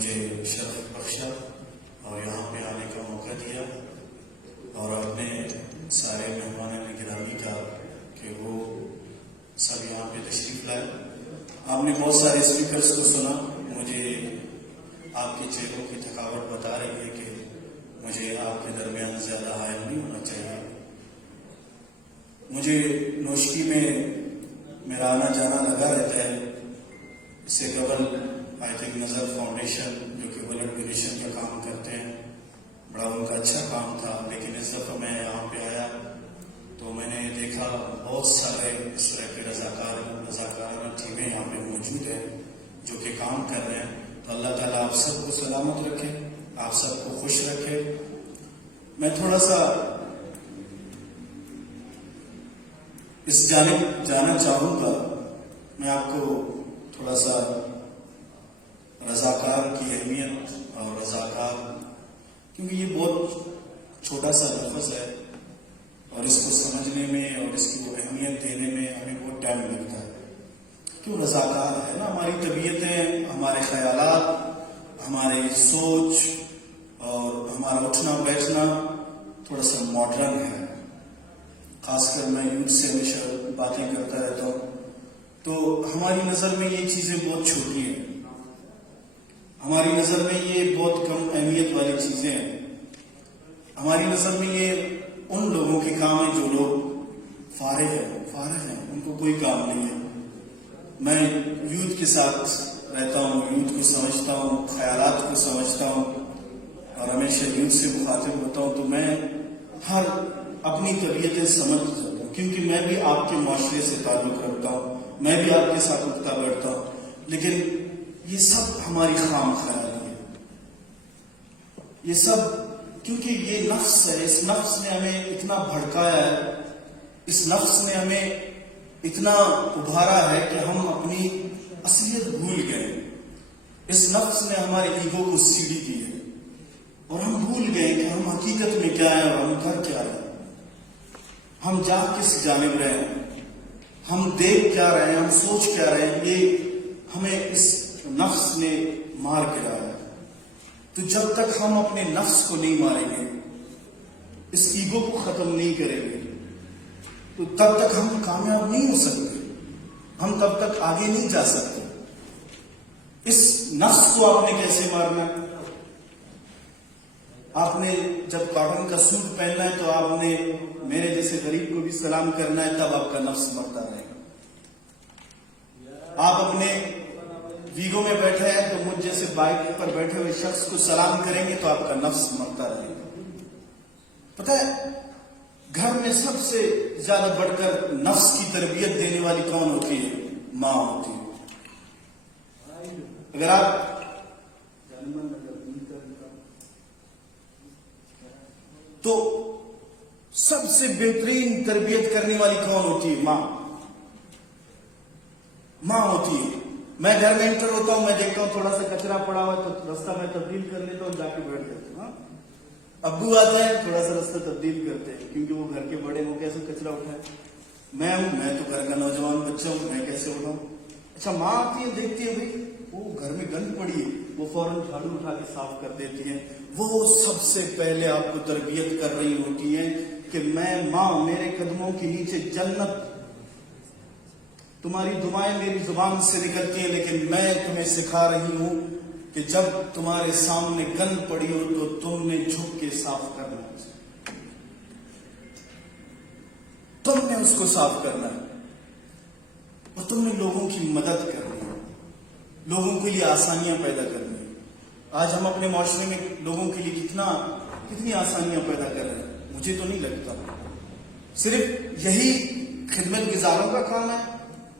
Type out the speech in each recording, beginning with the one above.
مجھے شرف بخشا اور یہاں پہ آنے کا موقع دیا، اور اپنے سارے مہمانوں گرامی کا کہ وہ سب یہاں پہ تشریف لائے۔ آپ نے بہت سارے اسپیکرز کو سنا، مجھے آپ کے چہروں کی تھکاوٹ بتا رہی ہے کہ مجھے آپ کے درمیان زیادہ حائل نہیں ہونا چاہیے۔ مجھے نوشکی میں میرا آنا جانا لگا رہتا ہے۔ اس سے قبل آئی تھنک نظر فاؤنڈیشن جو کہ بلڈ ڈونیشن کا کام کرتے ہیں، بڑا ان کا اچھا کام تھا، لیکن اس دفعہ میں یہاں پہ آیا تو میں نے دیکھا بہت سارے اس طرح کے رضاکارانہ ٹیمیں یہاں پہ موجود ہیں جو کہ کام کر رہے ہیں۔ تو اللہ تعالیٰ آپ سب کو سلامت رکھے، آپ سب کو خوش رکھے۔ میں تھوڑا سا اس جانب جانا چاہوں گا، میں آپ کو تھوڑا سا رضاکار کی اہمیت اور رضاکار، کیونکہ یہ بہت چھوٹا سا لفظ ہے اور اس کو سمجھنے میں اور اس کی وہ اہمیت دینے میں ہمیں بہت ٹائم لگتا ہے۔ کیوں رضاکار ہے نا، ہماری طبیعتیں، ہمارے خیالات، ہماری سوچ اور ہمارا اٹھنا بیٹھنا تھوڑا سا ماڈرن ہے۔ خاص کر میں یوتھ سے ہمیشہ باتیں کرتا رہتا ہوں تو ہماری نظر میں یہ چیزیں بہت چھوٹی ہیں، ہماری نظر میں یہ بہت کم اہمیت والی چیزیں ہیں، ہماری نظر میں یہ ان لوگوں کے کام ہیں جو لوگ فارغ ہیں، ان کو کوئی کام نہیں ہے۔ میں یوتھ کے ساتھ رہتا ہوں، یوتھ کو سمجھتا ہوں، خیالات کو سمجھتا ہوں اور ہمیشہ یوتھ سے مخاطب ہوتا ہوں، تو میں ہر اپنی طبیعتیں سمجھ سکتا ہوں، کیونکہ میں بھی آپ کے معاشرے سے تعلق رکھتا ہوں، میں بھی آپ کے ساتھ اٹھتا بیٹھتا ہوں، لیکن یہ سب ہماری خام خیالی ہے، یہ سب کیونکہ یہ نفس ہے، اس نفس نے ہمیں اتنا بھڑکایا ہے، اس نفس نے ہمیں اتنا ابھارا ہے کہ ہم اپنی اصلیت بھول گئے، اس نفس نے ہمارے ایگو کو سیڑھی دی ہے اور ہم بھول گئے کہ ہم حقیقت میں کیا ہیں اور ہم کر کیا رہے ہیں، ہم جا کس جانب رہے ہیں، ہم دیکھ کیا رہے ہیں، ہم سوچ کیا رہے ہیں، یہ ہمیں اس نفس نے مار گرایا۔ تو جب تک ہم اپنے نفس کو نہیں ماریں گے، اس ایگو کو ختم نہیں کریں گے، تو تب تک ہم کامیاب نہیں ہو سکتے، ہم تب تک آگے نہیں جا سکتے۔ اس نفس کو آپ نے کیسے مارنا ہے؟ آپ نے جب کاٹن کا سوٹ پہننا ہے تو آپ نے میرے جیسے غریب کو بھی سلام کرنا ہے، تب آپ کا نفس مرتا رہے گا۔ آپ اپنے ویگو میں بیٹھے ہیں تو مجھ جیسے بائک پر بیٹھے ہوئے شخص کو سلام کریں گے تو آپ کا نفس مرتا رہے گا۔ پتہ ہے گھر میں سب سے زیادہ بڑھ کر نفس کی تربیت دینے والی کون ہوتی ہے؟ ماں ہوتی ہے۔ اگر آپ تو سب سے بہترین تربیت کرنے والی کون ہوتی ہے؟ ماں ہوتی ہے۔ میں گھر میں انٹر ہوتا ہوں، میں دیکھتا ہوں تھوڑا سا کچرا پڑا ہوا ہے تو رستہ میں تبدیل کر لیتا ہوں، جا کے بیٹھ جاتا ہوں۔ ابو آتے ہیں، تھوڑا سا رستہ تبدیل کرتے ہیں کیونکہ وہ گھر کے بڑے، وہ کیسے کچرا اٹھائے؟ میں تو گھر کا نوجوان بچہ ہوں، میں کیسے اٹھاؤں؟ اچھا ماں آتی ہے، دیکھتی ہے بھائی وہ گھر میں گند پڑی ہے، وہ فوراً جھاڑو اٹھا کے صاف کر دیتی ہیں۔ وہ سب سے پہلے آپ کو تربیت کر رہی ہوتی ہیں کہ میں ماں، میرے قدموں کے نیچے جنت، تمہاری دعائیں میری زبان سے نکلتی ہیں، لیکن میں تمہیں سکھا رہی ہوں کہ جب تمہارے سامنے گند پڑی ہو تو تم نے جھک کے صاف کرنا ہے، تم نے اس کو صاف کرنا ہے، اور تم نے لوگوں کی مدد کرنی ہے، لوگوں کے لیے آسانیاں پیدا کرنی ہے۔ آج ہم اپنے معاشرے میں لوگوں کے لیے کتنی آسانیاں پیدا کر رہے ہیں؟ مجھے تو نہیں لگتا صرف یہی خدمت گزاروں کا کام ہے،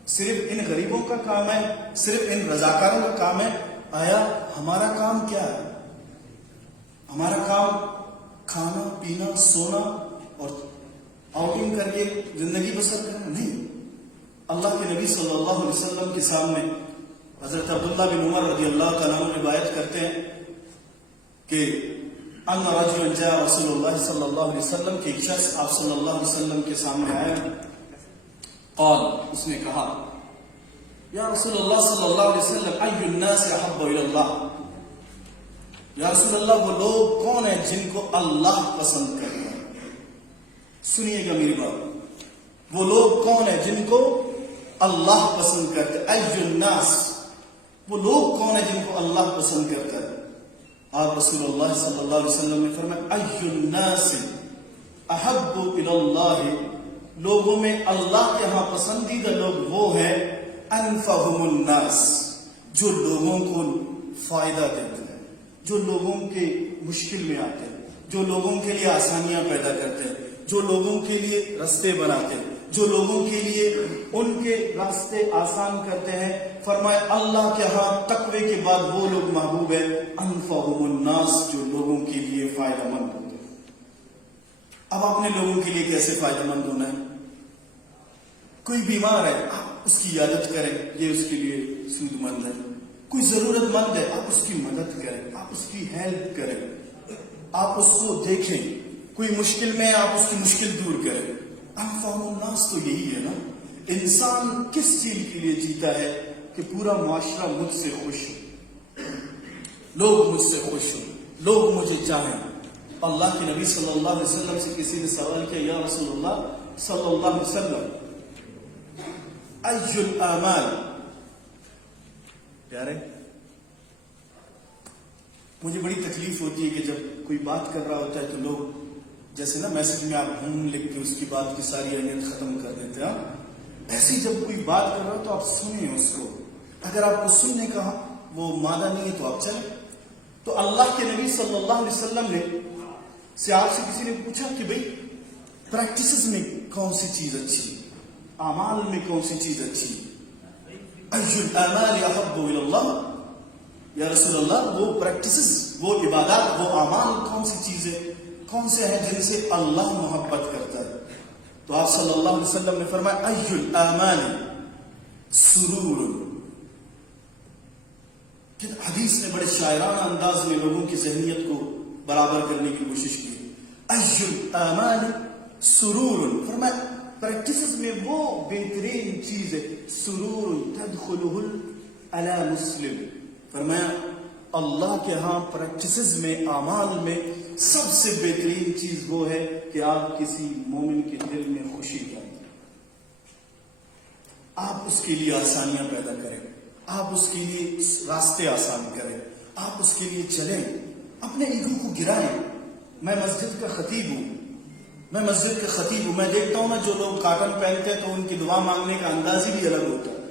صرف ان غریبوں کا کام ہے، صرف ان رضاکاروں کا کام ہے۔ آیا ہمارا کام کیا ہے؟ ہمارا کام کھانا پینا سونا اور آؤٹنگ کر کے زندگی بسر کرنا نہیں۔ اللہ کے نبی صلی اللہ علیہ وسلم کے سامنے حضرت عبداللہ بن عمر رضی اللہ تعالیٰ عنہ روایت کرتے ہیں کہ ان رجل جاء رسول اللہ صلی اللہ علیہ وسلم، کہ ایک شخص آپ صلی اللہ علیہ وسلم کے سامنے آیا، قال، اس نے کہا، یا رسول اللہ صلی اللہ علیہ وسلم، ای الناس احب الی اللہ، یا رسول اللہ وہ لوگ کون ہیں جن کو اللہ پسند کرتا ہے؟ سنیے گا میری بات، وہ لوگ کون ہیں جن کو اللہ پسند کرتا ہے؟ ای الناس، وہ لوگ کون ہیں جن کو اللہ پسند کرتا ہے؟ آپ رسول اللہ صلی اللہ علیہ وسلم نے فرمایا ای الناس احب الی اللہ، لوگوں میں اللہ کے ہاں پسندیدہ لوگ وہ ہیں انفعهم الناس، جو لوگوں کو فائدہ دیتے ہیں، جو لوگوں کے مشکل میں آتے ہیں، جو لوگوں کے لیے آسانیاں پیدا کرتے ہیں، جو لوگوں کے لیے راستے بناتے ہیں، جو لوگوں کے لیے ان کے راستے آسان کرتے ہیں۔ فرمائے اللہ کے ہاں تقوی کے بعد وہ لوگ محبوب ہیں انفعهم الناس، جو لوگوں کے لیے فائدہ مند ہوتے ہیں۔ اب اپنے لوگوں کے لیے کیسے فائدہ مند ہونا ہے؟ کوئی بیمار ہے، آپ اس کی عیادت کریں، یہ اس کے لیے سود مند ہے۔ کوئی ضرورت مند ہے، آپ اس کی مدد کریں، آپ اس کی ہیلپ کریں، آپ اس کو دیکھیں۔ کوئی مشکل میں ہے، آپ اس کی مشکل دور کریں۔ انفعهم الناس تو یہی ہے نا، انسان کس چیز کے لیے جیتا ہے کہ پورا معاشرہ مجھ سے خوش ہو، لوگ مجھ سے خوش ہوں، لوگ مجھے چاہیں۔ اللہ کے نبی صلی اللہ علیہ وسلم سے کسی نے سوال کیا، یا رسول اللہ صلی اللہ علیہ وسلم ای الاعمال، پیارے مجھے بڑی تکلیف ہوتی ہے کہ جب کوئی بات کر رہا ہوتا ہے تو لوگ جیسے نا میسج میں آپ لکھ کے اس کی بات کی ساری اہمیت ختم کر دیتے ہیں۔ ایسی جب کوئی بات کر رہا ہو تو آپ سنیں اس کو، اگر آپ کو سننے کا وہ مادہ نہیں ہے تو آپ چلیں۔ تو اللہ کے نبی صلی اللہ علیہ وسلم نے سے آپ سے کسی نے پوچھا کہ بھئی پریکٹسز میں کون سی چیز اچھی، اعمال میں کون سی چیز اچھی؟ ای الاعمال احب الی اللہ، یا رسول اللہ وہ پریکٹسز، وہ عبادات، وہ اعمال کون سی چیزیں، کون سے ہیں جن سے اللہ محبت کرتا ہے؟ تو آپ صلی اللہ علیہ وسلم نے فرمایا ای الاعمال سرور۔ پھر حدیث نے بڑے شاعرانہ انداز میں لوگوں کی ذہنیت کو برابر کرنے کی کوشش کی۔ ای الاعمال سرور، فرمایا پریکٹسز میں وہ بہترین چیز ہے سرور تدخلہ علی مسلم، فرمایا اللہ کے ہاں پریکٹسز میں، اعمال میں سب سے بہترین چیز وہ ہے کہ آپ کسی مومن کے دل میں خوشی کریں، آپ اس کے لیے آسانیاں پیدا کریں، آپ اس کے لیے راستے آسان کریں، آپ اس کے لیے چلیں، اپنے ایگو کو گرائیں۔ میں مسجد کا خطیب ہوں، میں دیکھتا ہوں نا جو لوگ کاٹن پہنتے ہیں تو ان کی دعا مانگنے کا انداز ہی بھی الگ ہوتا ہے۔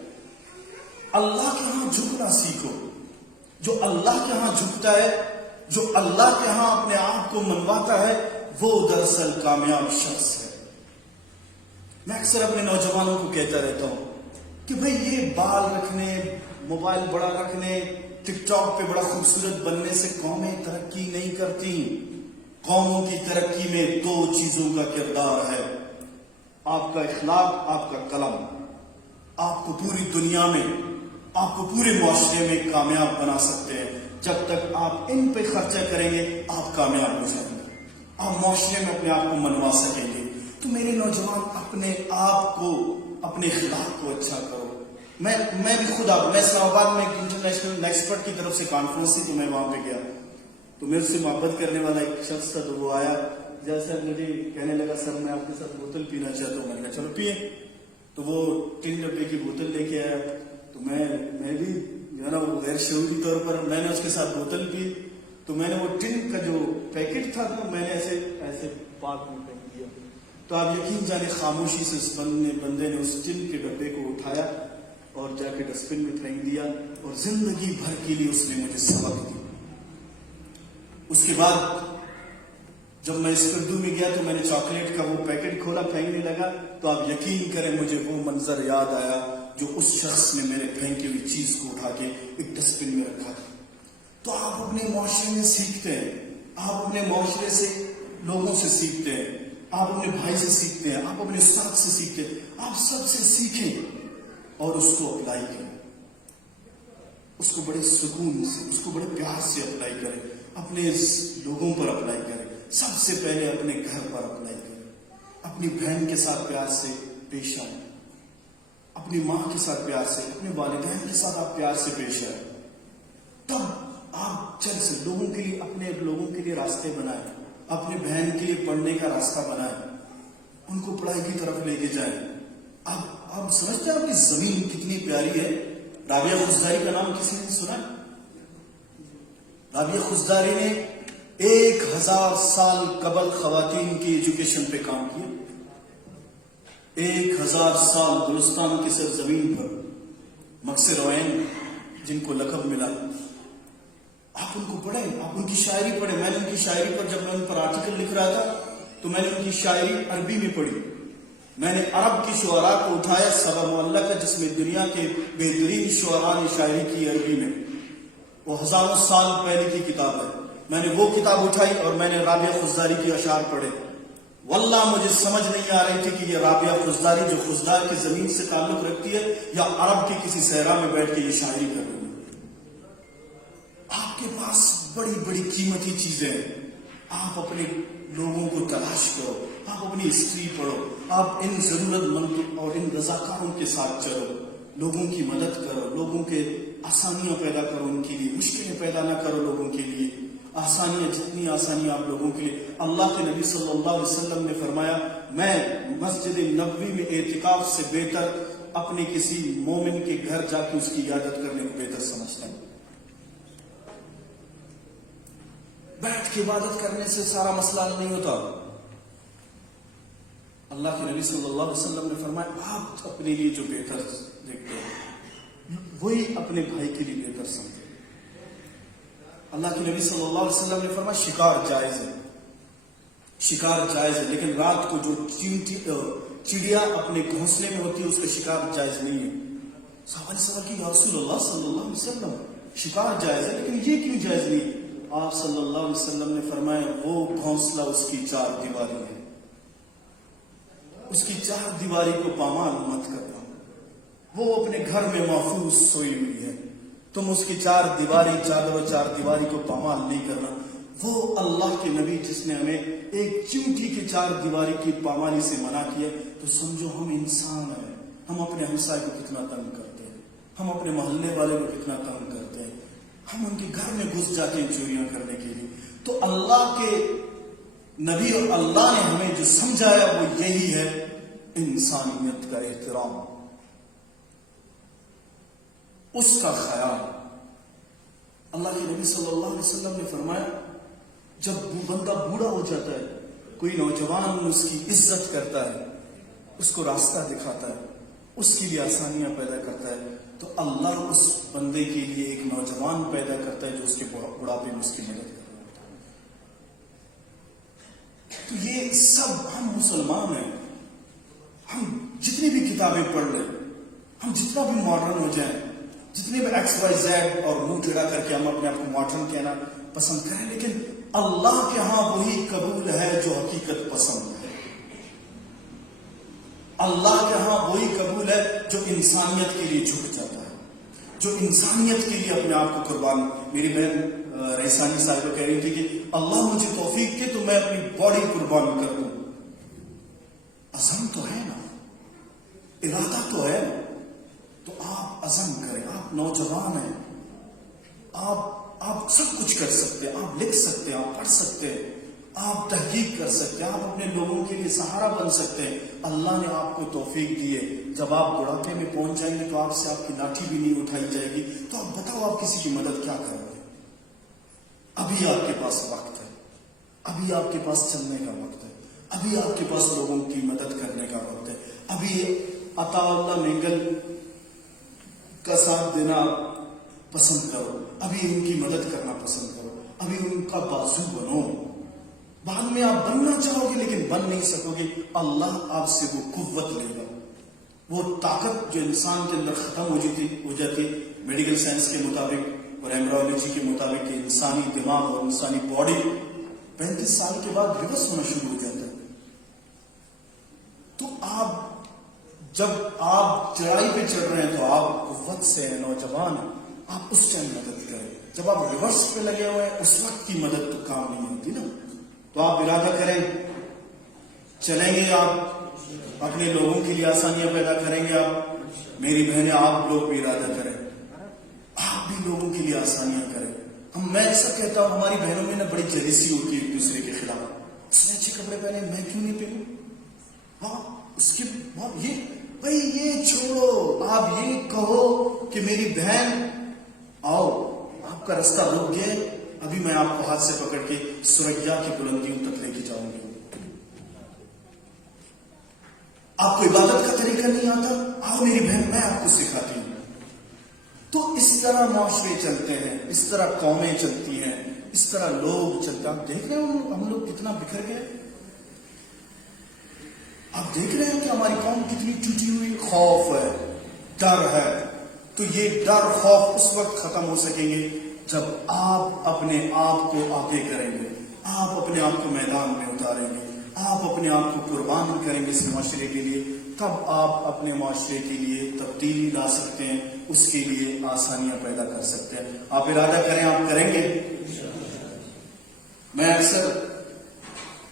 اللہ کے ہاں جھکنا سیکھو، جو اللہ کے ہاں جھکتا ہے، جو اللہ کے ہاں اپنے آپ کو منواتا ہے، وہ دراصل کامیاب شخص ہے۔ میں اکثر اپنے نوجوانوں کو کہتا رہتا ہوں کہ بھئی یہ بال رکھنے، موبائل بڑا رکھنے، ٹک ٹاک پہ بڑا خوبصورت بننے سے قومیں ترقی نہیں کرتی۔ قوموں کی ترقی میں دو چیزوں کا کردار ہے، آپ کا اخلاق، آپ کا قلم۔ آپ کو پوری دنیا میں، آپ کو پورے معاشرے میں کامیاب بنا سکتے ہیں۔ جب تک آپ ان پہ خرچہ کریں گے آپ کامیاب ہو جائیں گے، آپ معاشرے میں اپنے آپ کو منوا سکیں گے۔ تو میرے نوجوان اپنے آپ کو، اپنے اخلاق کو اچھا کرو۔ میں بھی خود میں اسلام آباد میں ایک انٹرنیشنل ایکسپرٹ کی طرف سے کانفرنس تھی تو میں وہاں پہ گیا، تو میرے سے محبت کرنے والا ایک شخص تھا، تو وہ آیا جیسا مجھے کہنے لگا سر میں آپ کے ساتھ بوتل پینا چاہتا ہوں۔ میں نے کہا چلو پیئے، تو وہ 3 ڈبے کی بوتل لے کے آیا، تو میں بھی جو ہے نا وہ غیر شعوری طور پر میں نے اس کے ساتھ بوتل پی، تو میں نے وہ ٹن کا جو پیکٹ تھا تو میں نے ایسے پاک میں پھینک دیا۔ تو آپ یقین جانے خاموشی سے اس بندے نے اس ٹن کے ڈبے کو اٹھایا اور جا کے ڈسٹ بن میں پھینک دیا، اور زندگی بھر کے لیے اس نے مجھے سبق دی۔ اس کے بعد جب میں اس اردو میں گیا تو میں نے چاکلیٹ کا وہ پیکٹ کھولا، پھینکنے لگا، تو آپ یقین کریں مجھے وہ منظر یاد آیا جو اس شخص نے میرے پھینکی ہوئی چیز کو اٹھا کے ایک ڈسٹ بن میں رکھا تھا۔ تو آپ اپنے معاشرے میں سیکھتے ہیں، آپ اپنے معاشرے سے لوگوں سے سیکھتے ہیں، آپ اپنے بھائی سے سیکھتے ہیں، آپ اپنے استاد سے سیکھتے ہیں، آپ سب سے سیکھیں اور اس کو اپلائی کریں، اس کو بڑے سکون سے، اس کو بڑے پیار سے اپلائی کریں، اپنے لوگوں پر اپلائی کریں، سب سے پہلے اپنے گھر پر اپلائی کریں، اپنی بہن کے ساتھ پیار سے پیش آئیں، اپنی ماں کے ساتھ پیار سے، اپنے والدین کے ساتھ آپ پیار سے پیش آئیں، تب آپ چل سے لوگوں کے لیے، اپنے لوگوں کے لیے راستے بنائے، اپنے بہن کے لیے پڑھنے کا راستہ بنائے، ان کو پڑھائی کی طرف لے کے جائیں. آپ سمجھتے ہیں آپ کی زمین کتنی پیاری ہے؟ رابعہ خزداری کا نام کسی نے سنا؟ رابعہ خزداری نے 1000 سال قبل خواتین کی ایجوکیشن پہ کام کیا. 1000 سال بلوچستان کی سرزمین پر مقصر عین جن کو لقب ملا. آپ ان کو پڑھیں، آپ ان کی شاعری پڑھیں. میں نے ان کی شاعری پر، جب میں ان پر آرٹیکل لکھ رہا تھا تو میں نے ان کی شاعری عربی میں پڑھی. میں نے عرب کی شعراء کو اٹھایا، سبا معلّہ کا، جس میں دنیا کے بہترین شعراء نے شاعری کی عربی میں. وہ ہزاروں سال پہلے کی کتاب ہے. میں نے وہ کتاب اٹھائی اور میں نے رابعہ خزداری کے اشعار پڑھے. واللہ مجھے سمجھ نہیں آ رہی تھی کہ یہ رابعہ خزداری جو خزدار کی زمین سے تعلق رکھتی ہے یا عرب کی کسی صحرا میں بیٹھ کے یہ شاعری کر رہی ہے. آپ کے پاس بڑی بڑی قیمتی چیزیں ہیں. آپ اپنے لوگوں کو تلاش کرو، آپ اپنی ہسٹری پڑھو، آپ ان ضرورت مند اور ان رضاکاروں کے ساتھ چلو، لوگوں کی مدد کرو، لوگوں کے آسانیاں پیدا کرو، ان کے لیے مشکلیں پیدا نہ کرو. لوگوں کے لیے آسانیاں، جتنی آسانیاں آپ لوگوں کے لیے. اللہ کے نبی صلی اللہ علیہ وسلم نے فرمایا، میں مسجد نبوی میں اعتکاف سے بہتر اپنے کسی مومن کے گھر جا کے اس کی عیادت کرنے کو بہتر سمجھتا ہوں. بیٹھ کے عبادت کرنے سے سارا مسئلہ حل نہیں ہوتا. اللہ کے نبی صلی اللہ علیہ وسلم نے فرمایا، آپ اپنے لیے جو بہتر دیکھتے ہیں وہی اپنے بھائی کے لیے بہتر سمجھتے. اللہ کے نبی صلی اللہ علیہ وسلم نے فرمایا، شکار جائز ہے، شکار جائز ہے، لیکن رات کو جو چڑیا اپنے گھونسلے میں ہوتی ہے اس کا شکار جائز نہیں ہے. صحابہ نے سوال کیا، یا رسول اللہ صلی اللہ علیہ وسلم شکار جائز ہے لیکن یہ کیوں جائز نہیں؟ آپ صلی اللہ علیہ وسلم نے فرمایا، وہ گھونسلہ اس کی 4 دیواری ہے، اس کی 4 دیواری کو پامال مت کرنا. وہ اپنے گھر میں محفوظ سوئی ہوئی ہے، تم اس کی 4 دیواری چادر و 4 دیواری کو پامال نہیں کرنا. وہ اللہ کے نبی جس نے ہمیں ایک چیونٹی کی 4 دیواری کی پامالی سے منع کیا، تو سمجھو ہم انسان ہیں. ہم اپنے ہمسائے کو کتنا تنگ کرتے ہیں، ہم اپنے محلے والے کو کتنا تنگ کرتے ہیں، ہم ان کے گھر میں گھس جاتے ہیں چوریاں کرنے کے لیے. تو اللہ کے نبی اور اللہ نے ہمیں جو سمجھایا وہ یہی ہے، انسانیت کا احترام، اس کا خیال. اللہ کے نبی صلی اللہ علیہ وسلم نے فرمایا، جب بندہ بوڑھا ہو جاتا ہے، کوئی نوجوان اس کی عزت کرتا ہے، اس کو راستہ دکھاتا ہے، اس کے لیے آسانیاں پیدا کرتا ہے، تو اللہ اس بندے کے لیے ایک نوجوان پیدا کرتا ہے جو اس کے بڑھاپے میں اس کی مدد کرتا ہے. تو یہ سب ہم مسلمان ہیں. ہم جتنی بھی کتابیں پڑھ لیں، ہم جتنا بھی ماڈرن ہو جائیں، جتنے بھی ایکس وائی زیڈ اور منہ ٹیڑھا کر کے ہم اپنے آپ کو ماڈرن کہنا پسند کریں، لیکن اللہ کے ہاں وہی قبول ہے جو حقیقت پسند ہے. اللہ کے ہاں وہی قبول ہے جو انسانیت کے لیے جھک جاتا ہے، جو انسانیت کے لیے اپنے آپ کو قربان. میری بہن ریسانی صاحبہ کہہ رہی تھی کہ اللہ مجھے توفیق دے تو میں اپنی باڈی قربان کر دوں. عزم تو ہے نا، ارادہ تو ہے، تو آپ عزم کریں. آپ نوجوان ہیں، آپ سب کچھ کر سکتے ہیں. آپ لکھ سکتے ہیں، آپ پڑھ سکتے ہیں، آپ تحقیق کر سکتے ہیں، آپ اپنے لوگوں کے لیے سہارا بن سکتے ہیں. اللہ نے آپ کو توفیق دی ہے. جب آپ بڑھاپے میں پہنچ جائیں گے تو آپ سے آپ کی لاٹھی بھی نہیں اٹھائی جائے گی. تو آپ بتاؤ آپ کسی کی مدد کیا کرو گے؟ ابھی آپ کے پاس وقت ہے، ابھی آپ کے پاس چلنے کا وقت ہے، ابھی آپ کے پاس لوگوں کی مدد کرنے کا وقت ہے. ابھی عطا اللہ مینگل کا ساتھ دینا پسند کرو، ابھی ان کی مدد کرنا پسند کرو، ابھی ان کا بازو بنو. بعد میں آپ بننا چاہو گے لیکن بن نہیں سکو گے. اللہ آپ سے وہ قوت لے گا، وہ طاقت جو انسان کے اندر ختم ہو جاتی. میڈیکل سائنس کے مطابق اور ایمبرولوجی کے مطابق کہ انسانی دماغ اور انسانی باڈی 35 سال کے بعد ریورس ہونا شروع ہو جاتا ہے. تو آپ جب آپ چڑھائی پہ چڑھ رہے ہیں تو آپ قوت سے ہیں، نوجوان ہیں، آپ اس ٹائم مدد کریں. جب آپ ریورس پہ لگے ہوئے ہیں اس وقت کی مدد تو کام نہیں ہوتی نا. تو آپ ارادہ کریں، چلیں گے، آپ اپنے لوگوں کے لیے آسانیاں پیدا کریں گے. آپ میری بہنیں، آپ لوگ بھی ارادہ کریں، آپ بھی لوگوں کے لیے آسانیاں کریں. میں اکثر کہتا ہوں ہماری بہنوں میں نا بڑی جلیسی ہوتی ہے ایک دوسرے کے خلاف. اس نے اچھے کپڑے پہنے میں کیوں نہیں پہنوں؟ ہاں اس کے بعد یہ بھائی یہ چھوڑو، آپ یہ کہو کہ میری بہن آؤ آپ کا راستہ رک گیا، ابھی میں آپ کو ہاتھ سے پکڑ کے سریا کی بلندیوں تک لے کے جاؤں گی. آپ کو عبادت کا طریقہ نہیں آتا، آؤ میری بہن میں آپ کو سکھاتی ہوں. تو اس طرح معاشرے چلتے ہیں، اس طرح قومیں چلتی ہیں، اس طرح لوگ چلتے ہیں. آپ دیکھ رہے ہیں ہم لوگ کتنا بکھر گئے. آپ دیکھ رہے ہیں کہ ہماری قوم کتنی ٹوٹی ہوئی. خوف ہے، ڈر ہے. تو یہ ڈر خوف اس وقت ختم ہو سکیں گے جب آپ اپنے آپ کو آگے کریں گے، آپ اپنے آپ کو میدان میں اتاریں گے، آپ اپنے آپ کو قربان کریں گے اس معاشرے کے لیے. تب آپ اپنے معاشرے کے لیے تبدیلی لا سکتے ہیں، اس کے لیے آسانیاں پیدا کر سکتے ہیں. آپ ارادہ کریں، آپ کریں گے. میں اکثر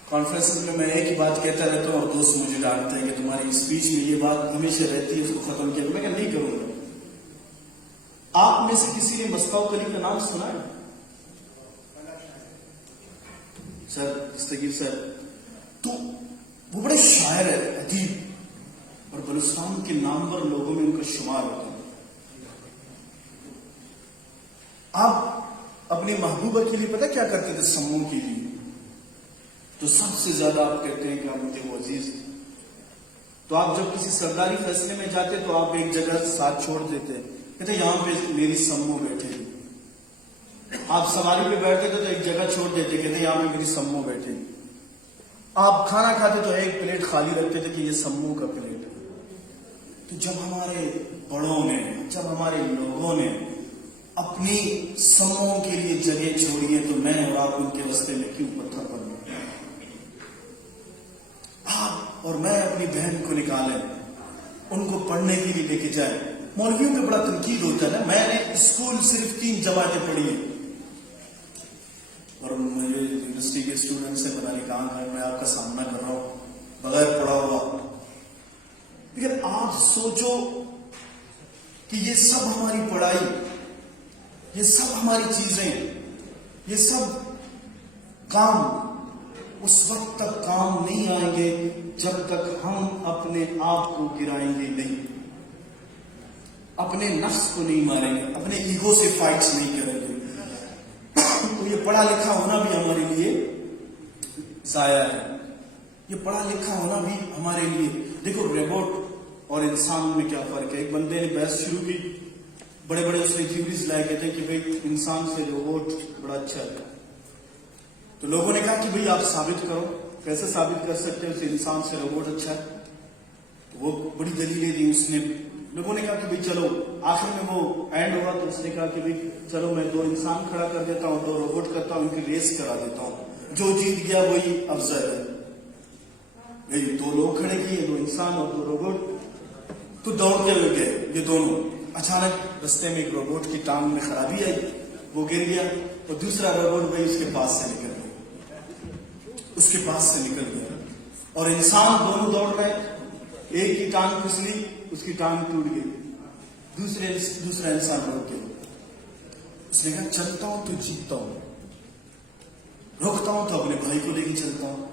کانفرنس میں ایک ہی بات کہتا رہتا ہوں اور دوست مجھے ڈانٹتے ہیں کہ تمہاری اسپیچ میں یہ بات ہمیشہ رہتی ہے، اس کو ختم کیا. میں نہیں کروں گا. آپ میں سے کسی نے مصطفیٰ کلی کا نام سنا ہے؟ سر دستگیر سر تو وہ بڑے شاعر ہے، ادیب، اور بلوچستان کے نامور لوگوں میں ان کا شمار ہوتا ہے. آپ اپنی محبوبہ کے لیے پتہ کیا کرتے تھے؟ سموں کے لیے تو سب سے زیادہ آپ کہتے ہیں کہ آپ مجھے وہ عزیز. تو آپ جب کسی سرکاری فیصلے میں جاتے تو آپ ایک جگہ ساتھ چھوڑ دیتے، کہتے یہاں پہ میری سمو بیٹھے. آپ سواری پہ بیٹھتے تھے تو ایک جگہ چھوڑ دیتے، کہتے یہاں پہ میری سمو بیٹھے. آپ کھانا کھاتے تو ایک پلیٹ خالی رکھتے تھے کہ یہ سمو کا پلیٹ. تو جب ہمارے بڑوں نے، جب ہمارے لوگوں نے اپنی سموں کے لیے جگہ چھوڑی ہے تو میں اور آپ ان کے راستے میں کیوں پتھر پڑنا؟ آپ اور میں اپنی بہن کو نکالیں، ان کو پڑھنے کے لیے لے کے جائیں. مولویوں میں بڑا تنقید ہوتا ہے نا. میں نے اسکول صرف 3 جماعتیں پڑھی ہیں اور مجھے یونیورسٹی کے اسٹوڈنٹ سے پتہ نہیں کہاں میں آپ کا سامنا کر رہا ہوں بغیر پڑھا ہوا. لیکن آپ سوچو کہ یہ سب ہماری پڑھائی، یہ سب ہماری چیزیں، یہ سب کام اس وقت تک کام نہیں آئیں گے جب تک ہم اپنے آپ کو گرائیں گے نہیں، اپنے نفس کو نہیں ماریں گے، اپنے ایگو سے فائٹس نہیں کریں گے. تو یہ پڑھا لکھا ہونا بھی ہمارے لیے ضائع ہے. یہ پڑھا لکھا ہونا بھی ہمارے لیے. دیکھو روبوٹ اور انسان میں کیا فرق ہے. ایک بندے نے بحث شروع کی، بڑے بڑے اس نے تھیوریز لائے، کہتے ہیں کہ بھئی انسان سے روبوٹ بڑا اچھا ہے. تو لوگوں نے کہا کہ بھئی آپ ثابت کرو. کیسے ثابت کر سکتے ہیں کہ انسان سے روبوٹ اچھا ہے؟ تو وہ بڑی دلیلیں دی اس نے. لوگوں نے کہا کہ بھئی چلو، آخر میں وہ اینڈ ہوا تو اس نے کہا کہ بھئی چلو میں 2 انسان کھڑا کر دیتا ہوں، 2 روبوٹ کرتا ہوں، ان کی ریس کرا دیتا ہوں، جو جیت گیا وہی افضل ہے. 2 لوگ کھڑے کیے، 2 انسان اور 2 روبوٹ. تو دوڑتے ہوئے گئے یہ دونوں. اچانک رستے میں ایک روبوٹ کی ٹانگ میں خرابی آئی، وہ گر گیا، اور دوسرا روبوٹ بھائی اس کے پاس سے نکل گیا، اور انسان دونوں دوڑ رہے. ایک کی ٹانگ پھسلی، اس کی ٹانگ ٹوٹ گئی. دوسرا انسان روک گیا. اس نے کہا چلتا ہوں تو جیتتا ہوں، رکتا ہوں تو اپنے بھائی کو لے کے چلتا ہوں.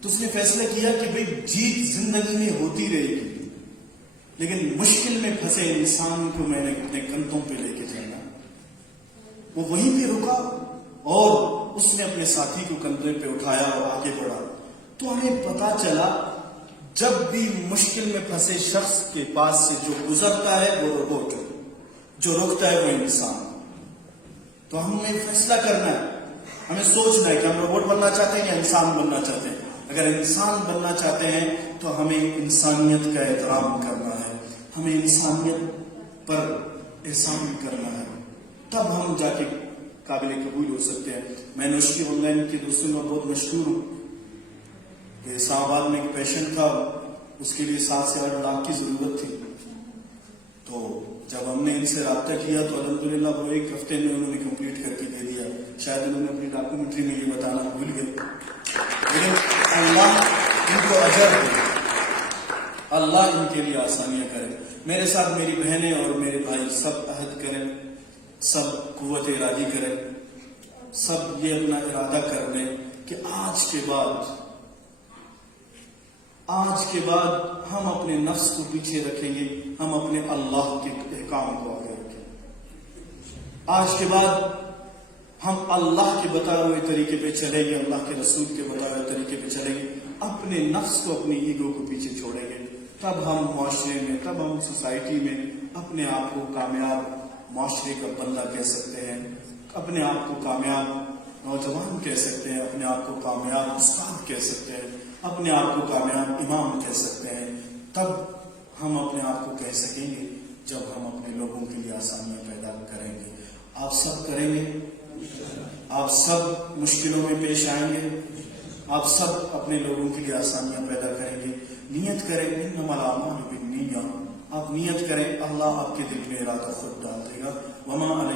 تو اس نے فیصلہ کیا کہ بھئی جیت زندگی میں ہوتی رہے گی، لیکن مشکل میں پھنسے انسان کو میں نے اپنے کندھوں پہ لے کے جانا. وہ وہیں پہ رکا اور اس نے اپنے ساتھی کو کندھے پہ اٹھایا اور آگے بڑھا. تو ہمیں پتا چلا جب بھی مشکل میں پھنسے شخص کے پاس سے جو گزرتا ہے وہ روبوٹ ہے، جو رکتا ہے وہ انسان. تو ہم نے فیصلہ کرنا ہے، ہمیں سوچنا ہے کہ ہم روبوٹ بننا چاہتے ہیں یا انسان بننا چاہتے ہیں. اگر انسان بننا چاہتے ہیں تو ہمیں انسانیت کا احترام کرنا ہے، ہمیں انسانیت پر احسان کرنا ہے، تب ہم جا کے قابل قبول ہو سکتے ہیں. میں نوشکی آن لائن کے دوستوں میں بہت مشہور ہوں. اسلام آباد میں ایک پیشنٹ تھا، اس کے لیے 7 سے 8 لاکھ کی ضرورت تھی. تو جب ہم نے ان سے رابطہ کیا تو الحمدللہ وہ 1 ہفتے میں انہوں نے کمپلیٹ کر کے دے دیا. شاید انہوں نے اپنی ڈاکومنٹری میں یہ بتانا بھول گئے، لیکن اللہ ان کو اجر دے، اللہ ان کے لیے آسانیاں کرے. میرے ساتھ میری بہنیں اور میرے بھائی سب عہد کریں، سب قوت ارادی کریں، سب یہ اپنا ارادہ کر لیں کہ آج کے بعد ہم اپنے نفس کو پیچھے رکھیں گے، ہم اپنے اللہ کے احکام کو آگے رکھیں گے۔ آج کے بعد ہم اللہ کے بتائے ہوئے طریقے پہ چلیں گے، اللہ کے رسول کے بتائے ہوئے طریقے پہ چلیں گے، اپنے نفس کو، اپنی ایگو کو پیچھے چھوڑیں گے۔ تب ہم معاشرے میں، تب ہم سوسائٹی میں اپنے آپ کو کامیاب معاشرے کا بندہ کہہ سکتے ہیں، اپنے آپ کو کامیاب نوجوان کہہ سکتے ہیں، اپنے آپ کو کامیاب استاد کہہ سکتے ہیں، اپنے آپ کو کامیاب امام کہہ سکتے ہیں۔ تب ہم اپنے آپ کو کہہ سکیں گے جب ہم اپنے لوگوں کے لیے آسانیاں پیدا کریں گے۔ آپ سب کریں گے؟ آپ سب مشکلوں میں پیش آئیں گے؟ آپ سب اپنے لوگوں کے لیے آسانیاں پیدا کریں گے؟ نیت کریں، انما الاعمال بالنیات، آپ نیت کریں، اللہ آپ کے دل میں ارادہ خود ڈال دے گا۔ وما